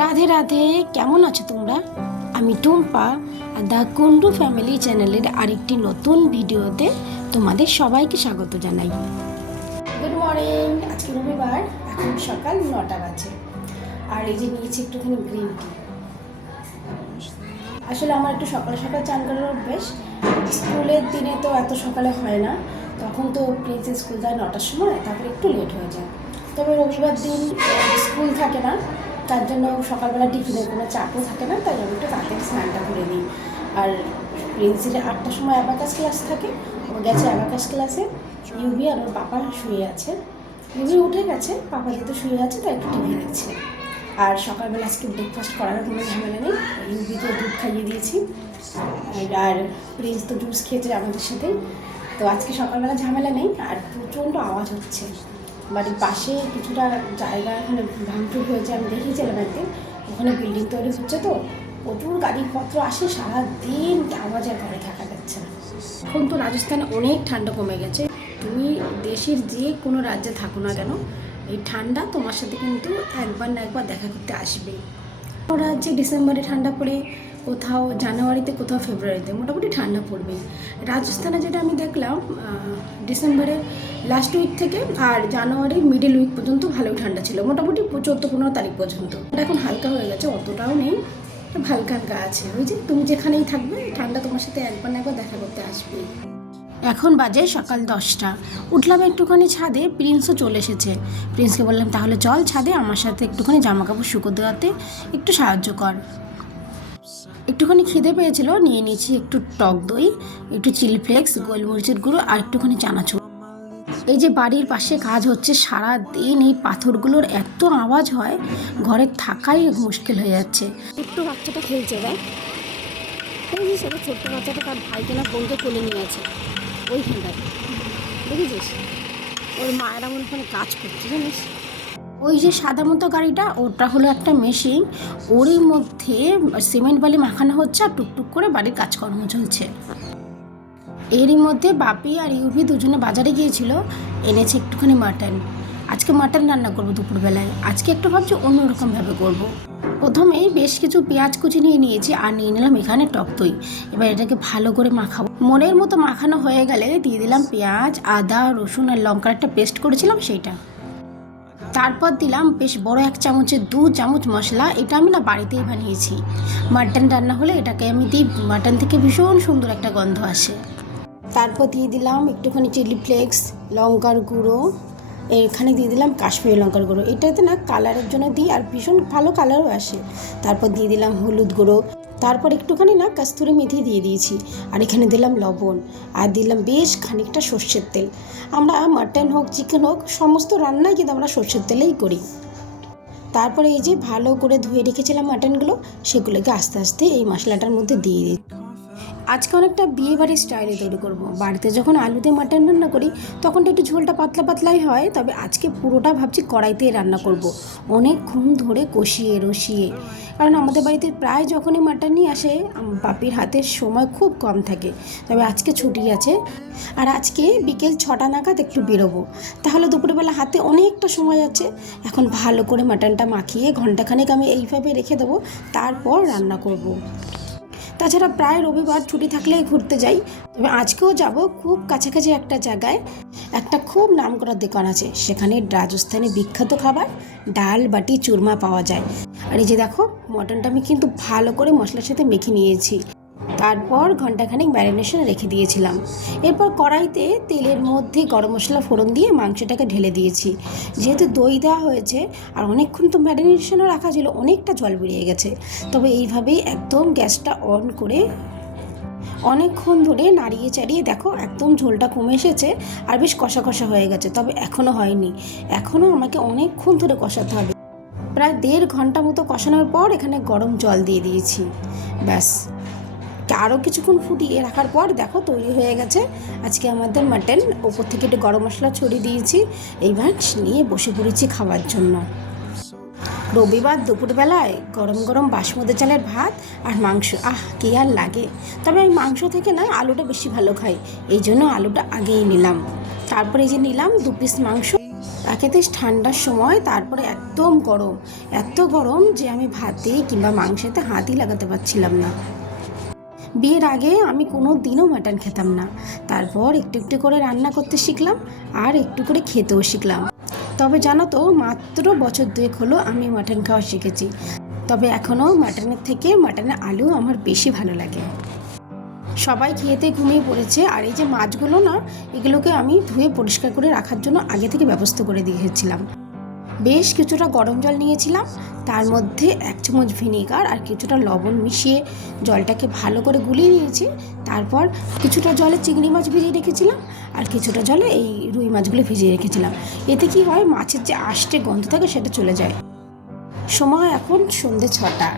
রাধে রাধে, কেমন আছো তোমরা? আমি টুম্পা আর দ্য কুন্ডু ফ্যামিলি চ্যানেলের আরেকটি নতুন ভিডিওতে তোমাদের সবাইকে স্বাগত জানাই। গুড মর্নিং আজকে রবিবার, এখন সকাল নটা বাজে। আর এই যে নিয়েছি একটুখানি গ্রিন টি আসলে আমার একটু সকাল সকাল চান করার অভ্যেস। স্কুলের দিনে তো এত সকালে হয় না। তখন তো প্রিন্সেস স্কুল যায় নটার সময়, তারপরে একটু লেট হয়ে যায়। তবে রবিবার দিন স্কুল থাকে না। তার জন্য সকালবেলা টিফিনের কোনো চাপও থাকে না, তাই আমি একটু তাড়াতাড়ি স্নানটা করে নিই। আর প্রিন্সের আটটার সময় অ্যাবাকাস ক্লাস থাকে, ও গেছে অ্যাবাকাস ক্লাসে ইউবি আর ওর পাপা শুয়ে আছে। ইউবি উঠে গেছে পাপা যেহেতু শুয়ে আছে, তাই একটু টিভি দেখছে। আর সকালবেলা আজকে ব্রেকফাস্ট করার কোনো ঝামেলা নেই ইউবিকে দুধ খাইয়ে দিয়েছি। আর প্রিন্স তো জুস খেয়েছে আমাদের সাথেই। তো আজকে সকালবেলা ঝামেলা নেই, আর প্রচণ্ড আওয়াজ হচ্ছে। বাড়ির পাশে কিছুটা জায়গা এখানে ভাঙচুর হয়েছে, আমি দেখিয়েছিলাম একদিন। ওখানে বিল্ডিং তৈরি হচ্ছে তো, প্রচুর গাড়িপত্র আসে, সারাদিন আওয়াজের ঘরে থাকা যাচ্ছে না। এখন তো রাজস্থানে অনেক ঠান্ডা কমে গেছে। তুমি দেশের যে কোনো রাজ্যে থাকো না কেন, এই ঠান্ডা তোমার সাথে কিন্তু একবার না একবার দেখা করতে আসবে। ওরা যে ডিসেম্বরে ঠান্ডা পড়ে কোথাও জানুয়ারিতে, কোথাও ফেব্রুয়ারিতে, মোটামুটি ঠান্ডা পড়বে। রাজস্থানে যেটা আমি দেখলাম ডিসেম্বরের লাস্ট উইক থেকে আর জানুয়ারির মিডল উইক পর্যন্ত ভালোই ঠান্ডা ছিল, মোটামুটি চোদ্দ, পনেরো তারিখ পর্যন্ত। এখন হালকা হয়ে গেছে, অতটাও নেই হালকা হালকা আছে। ওই যে তুমি যেখানেই থাকবে, ঠান্ডা তোমার সাথে একবার না একবার দেখা করতে আসবে। এখন বাজে সকাল দশটা। উঠলাম একটুখানি ছাদে প্রিন্সও চলে এসেছে। প্রিন্সকে বললাম, তাহলে চল ছাদে, আমার সাথে একটুখানি জামা কাপড় শুকো দেওয়াতে একটু সাহায্য কর। একটুখানি খিদে পেয়েছিল, নিয়ে নিয়েছি একটু টক দই, একটু চিলি ফ্লেক্স, গোলমরিচের গুঁড়ো আর একটুখানি চানাচুর। এই যে বাড়ির পাশে কাজ হচ্ছে সারা দিন এই পাথরগুলোর এত আওয়াজ হয়, ঘরে থাকাই মুশকিল হয়ে যাচ্ছে। একটু বাচ্চাটা খেলছে দেখ দেখেছিস ছোট্ট বাচ্চাটা তার ভাইকে না বোনকে কোলে নিয়ে আছে ওইখানটায়। দেখেছিস? ওর মায়েরা মনে কাজ করছে, জানিস? ওই যে সাদা মতো গাড়িটা, ওটা হলো একটা মেশিন ওরই মধ্যে সিমেন্ট বালি মাখানো হচ্ছে আর টুকটুক করে বাড়ির কাজকর্ম চলছে। এরই মধ্যে বাপি আর ইউভি দুজনে বাজারে গিয়েছিল, এনেছে একটুখানি মাটন আজকে মাটন রান্না করব দুপুরবেলায়। আজকে একটু ভাবছি অন্যরকমভাবে করব। প্রথমেই বেশ কিছু পেঁয়াজ কুচি নিয়ে নিয়েছি আর নিয়ে নিলাম এখানে টক দই। এবার এটাকে ভালো করে মাখাবো। মনের মতো মাখানো হয়ে গেলে দিয়ে দিলাম পেঁয়াজ, আদা, রসুন আর লঙ্কার একটা পেস্ট করেছিলাম সেইটা। তারপর দিলাম বেশ বড় এক চামচের দু চামচ মশলা। এটা আমি না বাড়িতেই বানিয়েছি। মাটন রান্না হলে এটাকে আমি দিই, মাটন থেকে ভীষণ সুন্দর একটা গন্ধ আসে। তারপর দিয়ে দিলাম একটুখানি চিলি ফ্লেক্স, লঙ্কার গুঁড়ো এখানে দিয়ে দিলাম কাশ্মীরি লঙ্কার গুঁড়ো। এটাতে না কালারের জন্য দিই আর ভীষণ ভালো কালারও আসে। তারপর দিয়ে দিলাম হলুদ গুঁড়ো। তারপর একটুখানি না কাস্তুরি মেথি দিয়ে দিয়েছি। আর এখানে দিলাম লবণ। আর দিলাম বেশ খানিকটা সর্ষের তেল। আমরা মাটন হোক, চিকেন হোক, সমস্ত রান্নাই কিন্তু আমরা সর্ষের তেলেই করি। তারপরে এই যে ভালো করে ধুয়ে রেখেছিলাম মাটনগুলো, সেগুলোকে আস্তে আস্তে এই মশলাটার মধ্যে দিয়ে দিই আজকে অনেকটা বিয়ে বাড়ির স্টাইলে তৈরি করব। বাড়িতে যখন আলু দিয়ে মাটন রান্না করি, তখন তো একটু ঝোলটা পাতলা পাতলাই হয়, তবে আজকে পুরোটা ভাবছি কড়াইতেই রান্না করব। অনেকক্ষণ ধরে কষিয়ে, রসিয়ে। কারণ আমাদের বাড়িতে প্রায় যখনই মাটন নিয়ে আসে বাপির হাতের সময় খুব কম থাকে। তবে আজকে ছুটি আছে। আর আজকে বিকেল ছটা নাগাদ একটু বেরোবো। তাহলে দুপুরবেলা হাতে অনেকটা সময় আছে। এখন ভালো করে মাটনটা মাখিয়ে ঘন্টাখানেক আমি এইভাবে রেখে দেবো, তারপর রান্না করব। তাছাড়া প্রায় রবিবার ছুটি থাকলেই ঘুরতে যাই। তবে আজকেও যাব খুব কাছাকাছি একটা জায়গায়। একটা খুব নাম করা দোকান আছে। সেখানে রাজস্থানে বিখ্যাত খাবার ডাল বাটি চুরমা পাওয়া যায়। আর এই যে দেখো, মটনটা আমি কিন্তু ভালো করে মশলার সাথে মেখে নিয়েছি। তারপর ঘন্টাখানেক ম্যারিনেশন রেখে দিয়েছিলাম। এরপর কড়াইতে তেলের মধ্যে গরম মশলা ফোড়ন দিয়ে মাংসটাকে ঢেলে দিয়েছি। যেহেতু দই দেওয়া হয়েছে আর অনেকক্ষণ তো ম্যারিনেশনও রাখা ছিল, অনেকটা জল বেরিয়ে গেছে। তবে এইভাবেই একদম গ্যাসটা অন করে অনেকক্ষণ ধরে নাড়িয়ে চাড়িয়ে দেখো একদম ঝোলটা কমে এসেছে আর বেশ কষা কষা হয়ে গেছে, তবে এখনও হয়নি। এখনও আমাকে অনেকক্ষণ ধরে কষাতে হবে। প্রায় দেড় ঘণ্টা মতো কষানোর পর এখানে গরম জল দিয়ে দিয়েছি। ব্যাস। আরও কিছুক্ষণ ফুটিয়ে রাখার পর দেখো তৈরি হয়ে গেছে। আজকে আমাদের মাটন ওপর থেকে একটু গরম মশলা ছড়িয়ে দিয়েছি। এইবার নিয়ে বসে পড়েছি খাওয়ার জন্য। রবিবার দুপুরবেলায় গরম গরম বাসমতি চালের ভাত আর মাংস, আহ, কি আর লাগে। তবে আমি মাংস থেকে না, আলুটা বেশি ভালো খাই। এই জন্য আলুটা আগেই নিলাম। তারপরে এই যে নিলাম দু পিস মাংস। একেতে ঠান্ডার সময় তারপরে একদম গরম। এত গরম যে আমি ভাতে কিংবা মাংসেতে হাতই লাগাতে পারছিলাম না। বিয়ের আগে আমি কোনো দিনও মাটন খেতাম না। তারপর একটু একটু করে রান্না করতে শিখলাম আর একটু করে খেতেও শিখলাম। তবে জানো তো, মাত্র বছর দুয়েক হলো আমি মাটন খাওয়া শিখেছি। তবে এখনও মাটনের থেকে মাটনের আলু আমার বেশি ভালো লাগে। সবাই খেয়েতে ঘুমিয়ে পড়েছে আর এই যে মাছগুলো না, এগুলোকে আমি ধুয়ে পরিষ্কার করে রাখার জন্য আগে থেকে ব্যবস্থা করে দিয়েছিলাম। বেশ কিছুটা গরম জল নিয়েছিলাম। তার মধ্যে এক চামচ ভিনেগার আর কিছুটা লবণ মিশিয়ে জলটাকে ভালো করে গুলিয়ে নিয়েছি। তারপর কিছুটা জলে চিংড়ি মাছ ভিজিয়ে রেখেছিলাম আর কিছুটা জলে এই রুই মাছগুলো ভিজিয়ে রেখেছিলাম। এতে কি হয়, মাছের যে আষ্টে গন্ধ থাকে সেটা চলে যায়। সময় এখন সন্ধে ছটা।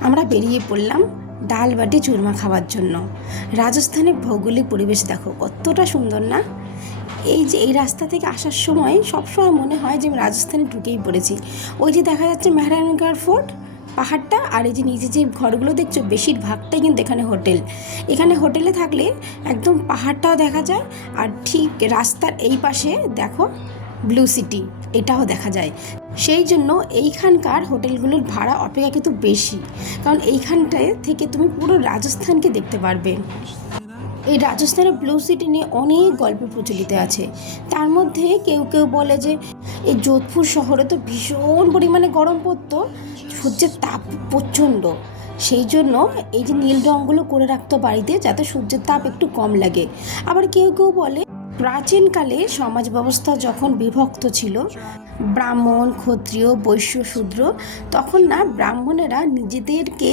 আমরা বেরিয়ে পড়লাম ডাল বাটি চুরমা খাওয়ার জন্য। রাজস্থানের ভৌগোলিক পরিবেশ দেখো, কতটা সুন্দর না? এই যে, এই রাস্তা থেকে আসার সময় সবসময় মনে হয় যে আমি রাজস্থানে ঢুকেই পড়েছি। ওই যে দেখা যাচ্ছে মেহরানগড় ফোর্ট, পাহাড়টা, আর এই যে নিচে যে ঘরগুলো দেখছ, বেশিরভাগটাই কিন্তু এখানে হোটেল। এখানে হোটেলে থাকলে একদম পাহাড়টাও দেখা যায়, আর ঠিক রাস্তার এই পাশে দেখো ব্লু সিটি, এটাও দেখা যায়। সেই জন্য এইখানকার হোটেলগুলোর ভাড়া অপেক্ষা কিন্তু বেশি। কারণ এইখানটায় থেকে তুমি পুরো রাজস্থানকে দেখতে পারবে। এই রাজস্থানের ব্লু সিটি নিয়ে অনেক গল্প প্রচলিত আছে। তার মধ্যে কেউ কেউ বলে যে, এই যোধপুর শহরে তো ভীষণ পরিমাণে গরম পড়তো, সূর্যের তাপ প্রচণ্ড। সেই জন্য এই যে নীল রঙগুলো করে রাখতো বাড়িতে যাতে সূর্যের তাপ একটু কম লাগে। আবার কেউ কেউ বলে প্রাচীনকালে সমাজ ব্যবস্থা যখন বিভক্ত ছিল, ব্রাহ্মণ, ক্ষত্রিয়, বৈশ্য, শূদ্র, তখন না ব্রাহ্মণেরা নিজেদেরকে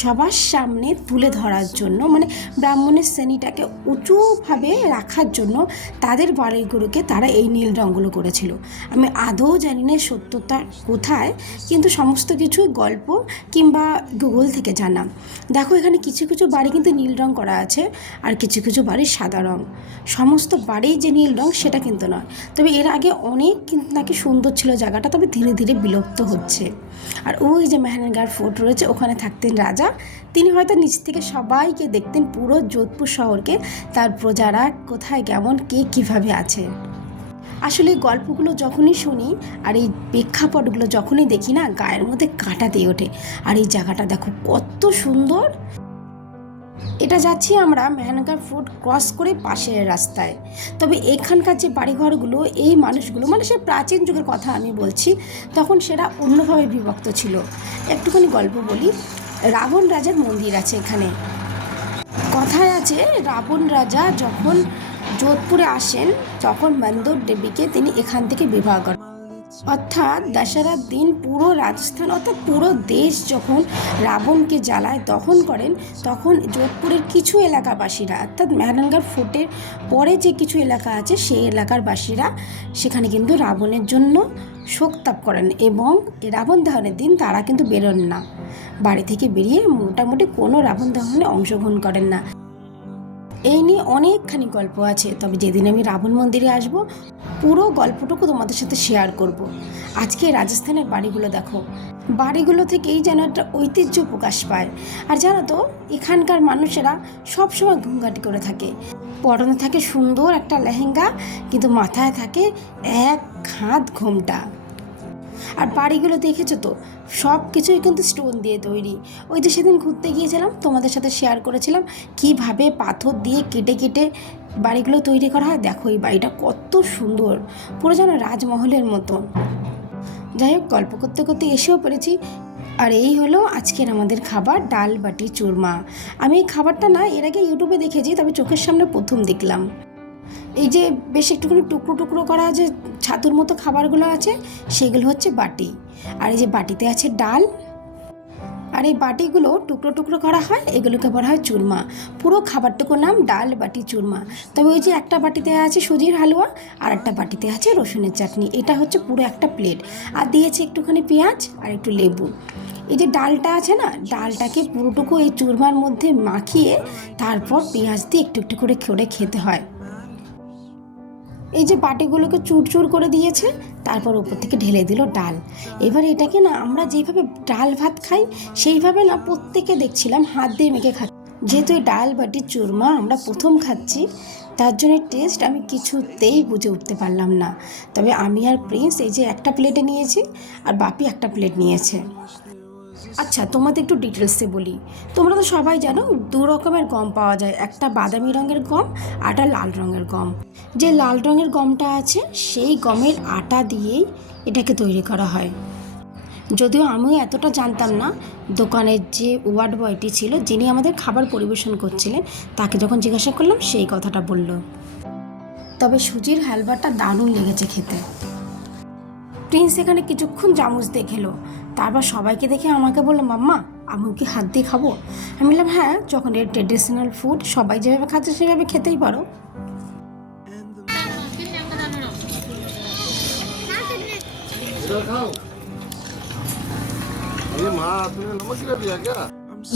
সবার সামনে তুলে ধরার জন্য মানে ব্রাহ্মণের শ্রেণীটাকে উঁচুভাবে রাখার জন্য তাদের বাড়িগুলোকে তারা এই নীল রঙগুলো করেছিল। আমি আদৌ জানি না সত্যতা কোথায়, কিন্তু সমস্ত কিছুই গল্প কিংবা গুগল থেকে জানা দেখো এখানে কিছু কিছু বাড়ি কিন্তু নীল রং করা আছে, আর কিছু কিছু বাড়ি সাদা রং। সমস্ত বাড়িই যে নীল রং, সেটা কিন্তু নয়। তবে এর আগে অনেক কিন্তু নাকি সুন্দর ছিল জায়গাটা, তবে ধীরে ধীরে বিলুপ্ত হচ্ছে। আর ওই যে মেহনানগড় ফোর্ট রয়েছে, ওখানে থাকতেন রাজা। তিনি হয়তো নিচ থেকে সবাইকে দেখতেন, পুরো যোধপুর শহরকে। তার প্রজারা কোথায়, কেমন, কে কীভাবে আছে। আসলে এই গল্পগুলো যখনই শুনি, আর এই প্রেক্ষাপটগুলো যখনই দেখি না, গায়ের মধ্যে কাঁটা দিয়ে ওঠে। আর এই জায়গাটা দেখো কত সুন্দর! এটা যাচ্ছি আমরা মেহনগর ফোর্ট ক্রস করে পাশের রাস্তায়। তবে এখানকার যে বাড়িঘরগুলো, এই মানুষগুলো মানে সে প্রাচীন যুগের কথা আমি বলছি, তখন সেটা অন্যভাবে বিভক্ত ছিল। একটুখানি গল্প বলি। রাবণ রাজার মন্দির আছে এখানে। কথায় আছে, রাবণ রাজা যখন যোধপুরে আসেন, তখন মন্দর দেবীকে তিনি এখান থেকে বিবাহ করেন অর্থাৎ দশহরার দিন পুরো রাজস্থান অর্থাৎ পুরো দেশ যখন রাবণকে জ্বালায়, দহন করেন, তখন যোধপুরের কিছু এলাকাবাসীরা, অর্থাৎ মেহরানগড় ফোর্টের পরে যে কিছু এলাকা আছে, সেই এলাকার বাসীরা সেখানে কিন্তু রাবণের জন্য শোকতাপ করেন এবং রাবণ দহনের দিন তারা কিন্তু বেরোন না। বাড়ি থেকে বেরিয়ে মোটামুটি কোনো রাবণ দহনে অংশগ্রহণ করেন না। এই নিয়ে অনেকখানি গল্প আছে। তবে যেদিন আমি রাবণ মন্দিরে আসব পুরো গল্পটুকু তোমাদের সাথে শেয়ার করব। আজকে রাজস্থানের বাড়িগুলো দেখো। বাড়িগুলো থেকেই যেন একটা ঐতিহ্য প্রকাশ পায়। আর জানো তো, এখানকার মানুষেরা সবসময় ঘুমঘাটি করে থাকে। পরনে থাকে সুন্দর একটা লেহেঙ্গা, কিন্তু মাথায় থাকে এক খাঁদ ঘোমটা। আর বাড়িগুলো দেখেছ তো? সব কিছুই কিন্তু স্টোন দিয়ে তৈরি। ওই যে সেদিন ঘুরতে গিয়েছিলাম, তোমাদের সাথে শেয়ার করেছিলাম, কীভাবে পাথর দিয়ে কেটে কেটে বাড়িগুলো তৈরি করা হয়। দেখো এই বাড়িটা কত সুন্দর, পুরো যেন রাজমহলের মতন। যাই হোক, গল্প করতে করতে এসেও পড়েছি। আর এই হলো আজকের আমাদের খাবার, ডাল বাটি চুরমা। আমি এই খাবারটা না, এর আগে ইউটিউবে দেখেছি, তবে চোখের সামনে প্রথম দেখলাম। এই যে বেশ একটুখানি টুকরো টুকরো করা যে ছাতুর মতো খাবারগুলো আছে, সেগুলো হচ্ছে বাটি। আর এই যে বাটিতে আছে ডাল। আর এই বাটিগুলো টুকরো টুকরো করা হয়, এগুলোকে বলা হয় চুরমা। পুরো খাবারটুকুর নাম ডাল, বাটি, চুরমা। তবে ওই যে একটা বাটিতে আছে সুজির হালুয়া, আর একটা বাটিতে আছে রসুনের চাটনি। এটা হচ্ছে পুরো একটা প্লেট। আর দিয়েছে একটুখানি পেঁয়াজ আর একটু লেবু। এই যে ডালটা আছে না, ডালটাকে পুরোটুকু এই চুরমার মধ্যে মাখিয়ে তারপর পেঁয়াজ দিয়ে একটু একটু করে করে খেতে হয়। এই যে বাটিগুলোকে চুরচুর করে দিয়েছে, তারপর উপর থেকে ঢেলে দিল ডাল। এবার এটাকে না আমরা যেভাবে ডাল ভাত খাই, সেইভাবে না প্রত্যেকে দেখছিলাম হাত দিয়ে মেখে খাচ্ছে। যেহেতু এই ডাল বাটির চুরমা আমরা প্রথম খাচ্ছি, তার জন্য টেস্ট আমি কিছুতেই বুঝে উঠতে পারলাম না। তবে আমি আর প্রিন্স এই যে একটা প্লেটে নিয়েছি, আর বাপি একটা প্লেট নিয়েছে। আচ্ছা তোমাদের একটু ডিটেলসে বলি। তোমরা তো সবাই জানো, দু রকমের গম পাওয়া যায়। একটা বাদামি রঙের গম আর একটা লাল রঙের গম। যে লাল রঙের গমটা আছে, সেই গমের আটা দিয়েই এটাকে তৈরি করা হয়। যদিও আমিও এতটা জানতাম না, দোকানের যে ওয়ার্ড বয়টি ছিল, যিনি আমাদের খাবার পরিবেশন করছিলেন, তাকে যখন জিজ্ঞাসা করলাম, সেই কথাটা বলল। তবে সুজির হালবাটা দারুণ লেগেছে খেতে। প্রিন্স এখানে কিছুক্ষণ চামচ দিয়ে তারপর সবাইকে দেখে আমাকে বলল, মাম্মা আমিও কি হাত দিয়ে খাব? আমি বললাম হ্যাঁ যখন এর ট্রেডিশনাল ফুড সবাই যেভাবে খাচ্ছে সেভাবে খেতেই পারো।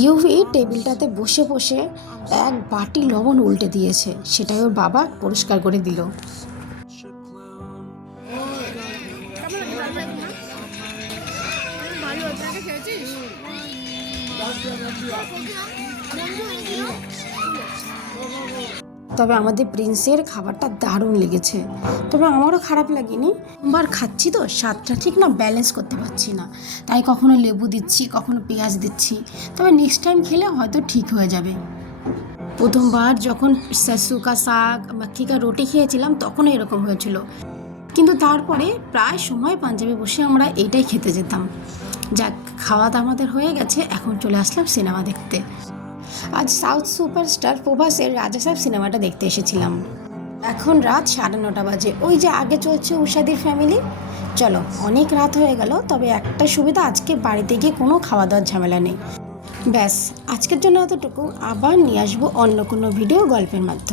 ইউভি টেবিলটাতে বসে বসে এক বাটি লবণ উল্টে দিয়েছে। সেটাই ওর বাবা পরিষ্কার করে দিল। তবে আমাদের প্রিন্সের খাবারটা দারুণ লেগেছে। তবে আমারও খারাপ লাগেনি। বার খাচ্ছি তো, স্বাদটা ঠিক না ব্যালেন্স করতে পারছি না। তাই কখনো লেবু দিচ্ছি, কখনো পেঁয়াজ দিচ্ছি। তবে নেক্সট টাইম খেলে হয়তো ঠিক হয়ে যাবে। প্রথমবার যখন স্যাসুকা শাক মাখিকা রুটি খেয়েছিলাম, তখনও এরকম হয়েছিল। কিন্তু তারপরে প্রায় সময় পাঞ্জাবে বসে আমরা এইটাই খেতে যেতাম। যাক খাওয়া দাওয়া আমাদের হয়ে গেছে, এখন চলে আসলাম সিনেমা দেখতে। আজ সাউথ সুপারস্টার প্রভাসের রাজা সাহেব সিনেমাটা দেখতে এসেছিলাম। এখন রাত সাড়ে নটা বাজে। ওই যে আগে চলছে উষাদির ফ্যামিলি চলো, অনেক রাত হয়ে গেল, তবে একটা সুবিধা, আজকে বাড়িতে গিয়ে কোনো খাওয়া দাওয়ার ঝামেলা নেই। ব্যাস, আজকের জন্য এতটুকু। আবার নিয়ে আসব অন্য কোনো ভিডিও গল্পের মাধ্যমে।